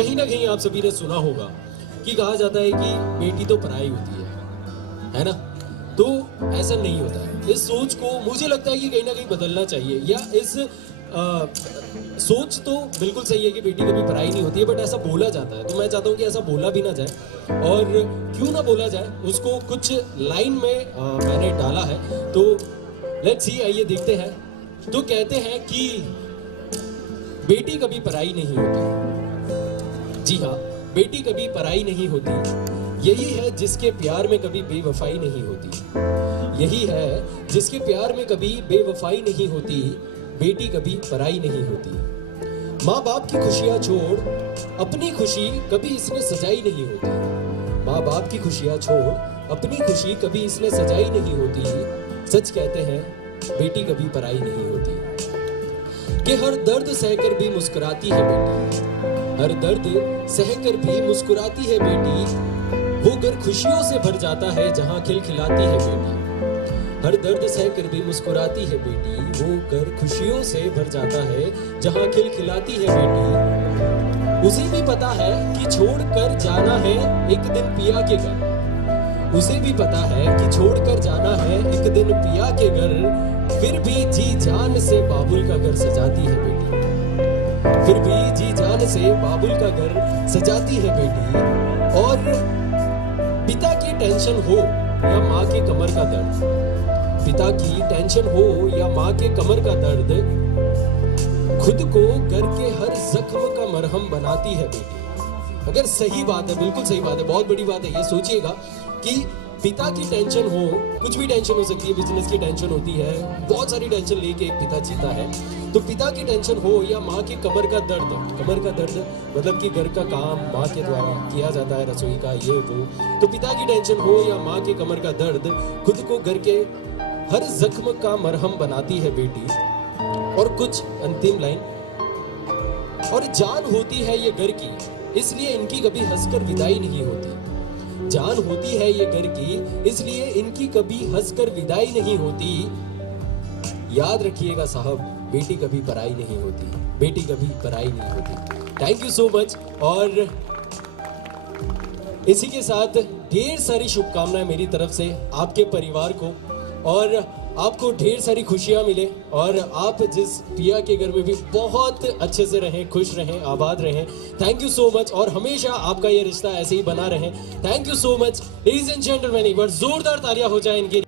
कहीं ना कहीं आप सभी ने सुना होगा कि कहा जाता है कि बेटी तो पराई होती है ना? तो ऐसा नहीं होता है। इस सोच को मुझे लगता है कि कहीं ना कहीं बदलना चाहिए, या इस सोच तो बिल्कुल सही है कि बेटी कभी पराई नहीं होती है, बट ऐसा बोला जाता है। तो मैं चाहता हूँ कि ऐसा बोला भी ना जाए, और क्यों ना बोला जाए उसको कुछ लाइन में मैंने डाला है। तो लेट्स सी, आइए देखते हैं। तो कहते हैं कि बेटी कभी पराई नहीं होती। जी हाँ, बेटी कभी पराई नहीं होती। यही है जिसके प्यार में कभी बेवफाई नहीं होती। यही है जिसके प्यार में कभी बेवफाई नहीं होती। बेटी कभी पराई नहीं होती। माँ बाप की खुशियां छोड़ अपनी खुशी कभी इसने सजाई नहीं होती। माँ बाप की खुशियां छोड़ अपनी खुशी कभी इसने सजाई नहीं होती। सच कहते हैं बेटी कभी पराई नहीं होती। कि हर दर्द सहकर भी मुस्कुराती है बेटी। हर दर्द सहकर भी मुस्कुराती है बेटी। वो घर खुशियों से भर जाता है जहां खिलखिलाती है बेटी। हर दर्द सहकर भी मुस्कुराती है बेटी। वो घर खुशियों से भर जाता है जहां खिलखिलाती है बेटी। उसे भी पता है कि छोड़ कर जाना है एक दिन पिया के घर। उसे भी पता है कि छोड़ कर जाना है एक दिन पिया के घर। फिर भी जी जान से बाबुल का घर सजाती है बेटी। फिर भी जी जान से बाबुल का घर सजाती है बेटी। और पिता की टेंशन हो या माँ के कमर का दर्द, पिता की टेंशन हो या माँ के कमर का दर्द, खुद को घर के हर जख्म का मरहम बनाती है बेटी। अगर सही बात है, बिल्कुल सही बात है, बहुत बड़ी बात है। ये सोचिएगा कि पिता की टेंशन हो, कुछ भी टेंशन हो सकती है, बिजनेस की टेंशन होती है, बहुत सारी टेंशन लेके एक पिता जीता है। तो पिता की टेंशन हो या माँ की कमर का दर्द, कमर का दर्द मतलब कि घर का काम माँ के द्वारा किया जाता है, रसोई का ये वो। तो पिता की टेंशन हो या माँ के कमर का दर्द, खुद को घर के हर जख्म का मरहम बनाती है बेटी। और कुछ अंतिम लाइन, और जान होती है ये घर की, इसलिए इनकी कभी हंसकर विदाई नहीं होती। जान होती है ये घर की, इसलिए इनकी कभी हंसकर विदाई नहीं होती। याद रखिएगा साहब, बेटी कभी पराई नहीं होती। बेटी कभी पराई नहीं होती। Thank you so much. और इसी के साथ ढेर सारी शुभकामनाएं मेरी तरफ से आपके परिवार को, और आपको ढेर सारी खुशियां मिले, और आप जिस पिया के घर में भी बहुत अच्छे से रहें, खुश रहें, आबाद रहें। थैंक यू सो मच, और हमेशा आपका ये रिश्ता ऐसे ही बना रहे। Thank you so much ladies and gentleman. एक बार जोरदार तालियां हो जाए इनके